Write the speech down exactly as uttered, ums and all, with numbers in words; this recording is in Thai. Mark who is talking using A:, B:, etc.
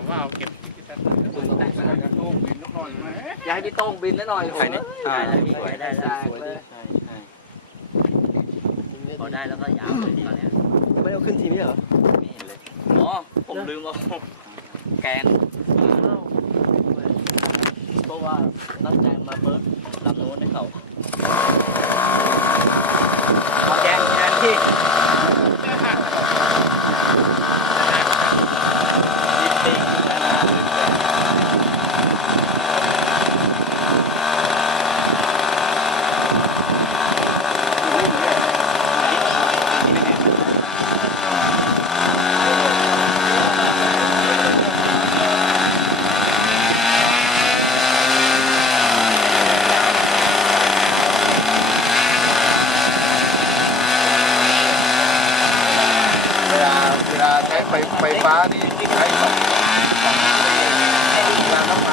A: ว่าเอาเก็บที่พิจารณาแล้วโต้งบินนิดหน่อยไหม
B: อยากให้พี่โต้งบินนิดหน่อย
C: ใครเนี่ย
B: ได้
C: ได้
B: แล้วพี่
C: สวย
B: ได้แล้วสวยเลย
C: ใช่ใช่
B: พอได้แล้วก็ยาวเลยตอนนี้
D: ไม่เอาขึ้นทีนี้เหรอ
C: ไม่เห็นเลย
B: อ๋อผมลืมเอาแกนเพราะว่าตั้งใจมาเบิร์ดลำโน้นให้เขาแกนแกนที่
A: เวลาเวลาใช้ไฟไฟฟ้านี่ใช้สองสองเวลาน้ำมัน